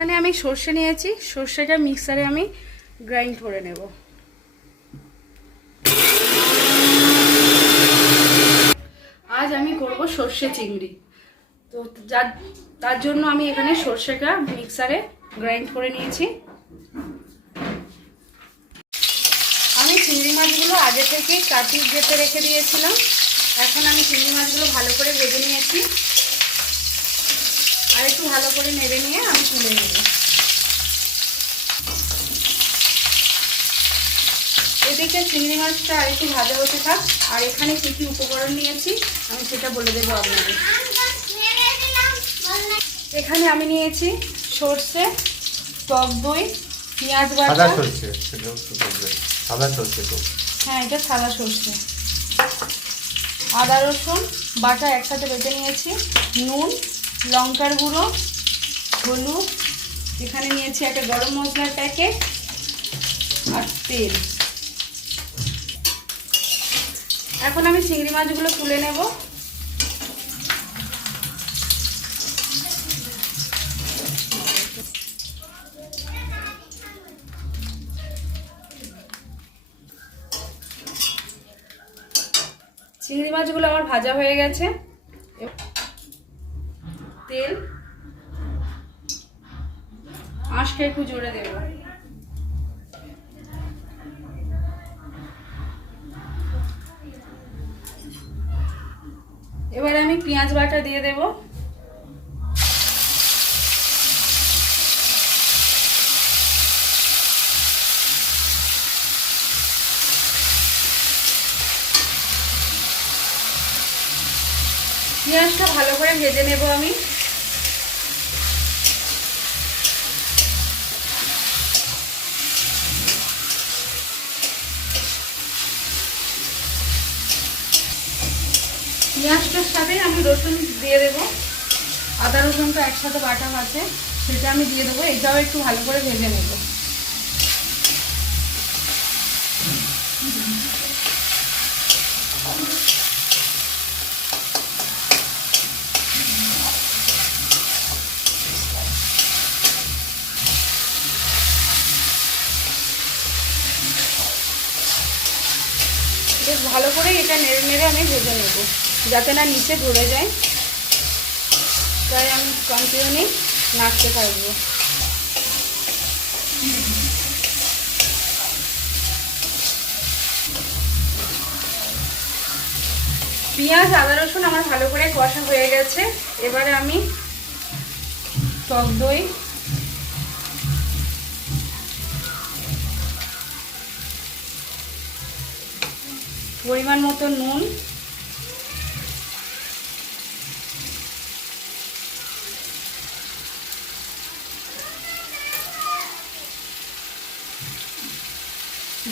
এখানে আমি সর্ষে নিয়েছি। সর্ষেটা মিক্সারে আমি গ্রাইন্ড করে নেব। আজ আমি করব সর্ষে চিংড়ি। তো যার, তার জন্য আমি এখানে সর্ষেটা মিক্সারে গ্রাইন্ড করে নিয়েছি। আমি চিংড়ি মাছগুলো আগে থেকে কাটি যেতে রেখে দিয়েছিলাম। এখন আমি চিংড়ি মাছগুলো ভালো করে ভেজে নিয়েছি। আর একটু ভালো করে নেড়ে নিয়ে আমি তুলে নেব। এদিকে চিংড়ি মাছটা আর একটু ভাজা হতে থাক। আর এখানে কী কী উপকরণ নিয়েছি আমি সেটা বলে দেবো আপনাদের। এখানে আমি নিয়েছি সর্ষে টক দই পেঁয়াজ সাদা বাটা সরষে সাদা তো। হ্যাঁ এটা সাদা সর্ষে। আদা রসুন বাটা একসাথে বেটে নিয়েছি নুন লঙ্কার গুঁড়ো, হলুদ, এখানে নিয়েছি একটা গরম মশলার প্যাকেট আর তেল। এখন আমি চিংড়ি মাছগুলো তুলে নেব। চিংড়ি মাছগুলো আমার ভাজা হয়ে গেছে। তেল। আঁশটা একটু জোরে দেব। এবার আমি পেঁয়াজ বাটা দিয়ে দেব। পেঁয়াজটা ভালো করে ভেজে নেব আমি। পেঁয়াজটার সাথে আমি রসুন দিয়ে দেবো। আদা রসুনটা একসাথে বাটা আছে, সেটা আমি দিয়ে দেবো। এটাও একটু ভালো করে ভেজে নেব। বেশ ভালো করে এটা নেড়ে নেড়ে আমি ভেজে নেব। যাতে না নিচে ধরে যায়। তাই আমি কন্টিনিউ নাড়তে থাকব। পেঁয়াজ, আদা, রসুন আমার ভালো করে কষা হয়ে গেছে। এবারে আমি টক দই। পরিমাণ মতো নুন।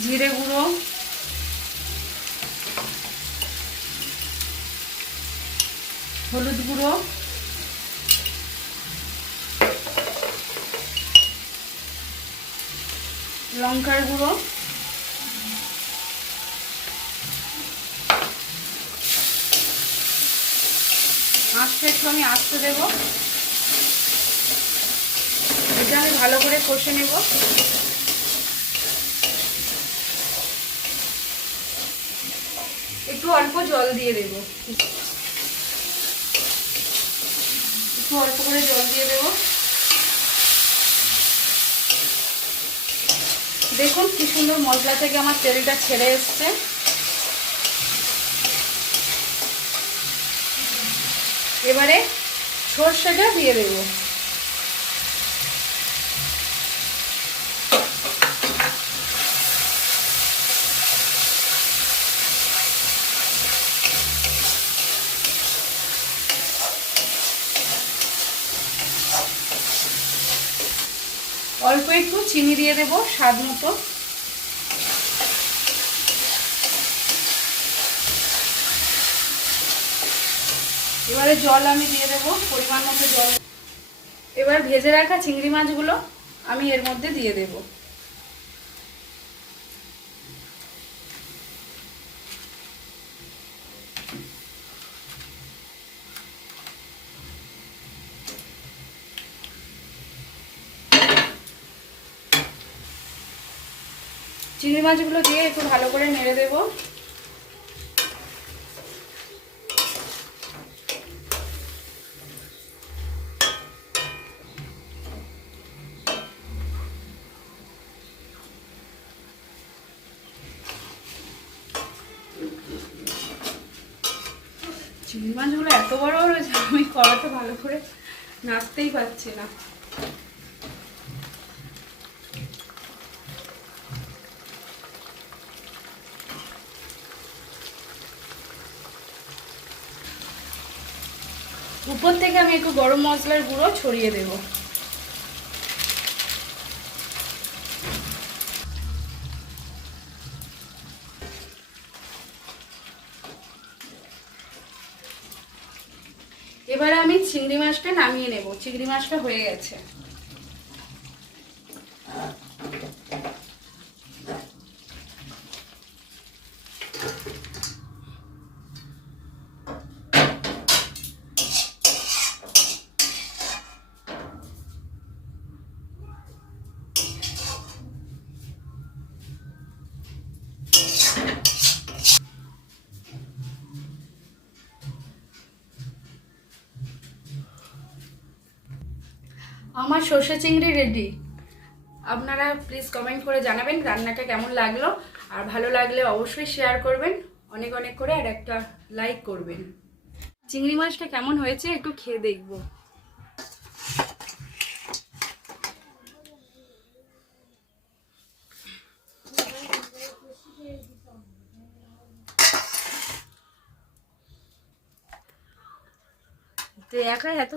জিরে গুঁড়ো। হলুদ গুঁড়ো। লঙ্কার গুঁড়ো। আঁচটা একটু আমি আস্তে দেবো। এটা আমি ভালো করে কষে নেব। একটু অল্প জল দিয়ে দেব। একটু অল্প করে জল দিয়ে দেব। দেখুন কি সুন্দর মশলা থেকে আমার তেলটা ছেড়ে এসছে। এবারে সর্ষেটা দিয়ে দেব অল্প একটু চিনি দিয়ে দেব, স্বাদ মতো। এবারে জল আমি দিয়ে দেবো, পরিমাণ মতো জল। এবার ভেজে রাখা চিংড়ি মাছগুলো আমি এর মধ্যে দিয়ে দেব। চিংড়ি মাছগুলো দিয়ে একটু ভালো করে নেড়ে দেবো। চিংড়ি মাছগুলো এত বড় যে আমি কড়াতে ভালো করে নাড়তেই পারছি না। উপর থেকে আমি একটু গরম মশলার গুঁড়ো ছড়িয়ে দেব। এবারে আমি চিংড়ি মাছটা নামিয়ে নেব। চিংড়ি মাছটা হয়ে গেছে। আমার সর্ষে চিংড়ি রেডি আপনারা প্লিজ কমেন্ট করে জানাবেন রান্নাটা কেমন লাগল। আর ভালো লাগলে অবশ্যই শেয়ার করবেন। অনেক অনেক করে আর একটা লাইক করবেন। চিংড়ি মাছটা কেমন হয়েছে একটু খেয়ে দেখব। তো একা এত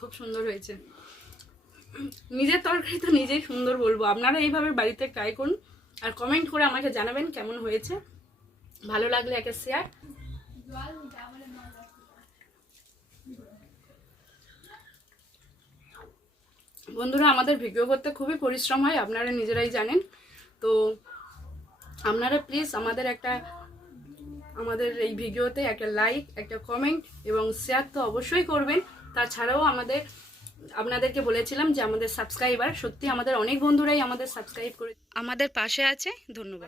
খুব সুন্দর হয়েছে। নিজের তরকারি তো নিজেই সুন্দর বলব। আপনারা এইভাবে বাড়িতে ট্রাই করুন আর কমেন্ট করে আমাকে জানাবেন কেমন হয়েছে। ভালো লাগলে একটা শেয়ার বন্ধুরা, আমাদের ভিডিও করতে খুবই পরিশ্রম হয়, আপনারা নিজেরাই জানেন। তো আপনারা প্লিজ আমাদের একটা, আমাদের এই ভিডিওতে একটা লাইক একটা কমেন্ট এবং শেয়ার তো অবশ্যই করবেন। তাছাড়াও আমাদের, আপনাদেরকে বলেছিলাম যে আমাদের সাবস্ক্রাইবার সত্যি আমাদের অনেক বন্ধুরাই আমাদের সাবস্ক্রাইব করে আমাদের পাশে আছে, ধন্যবাদ।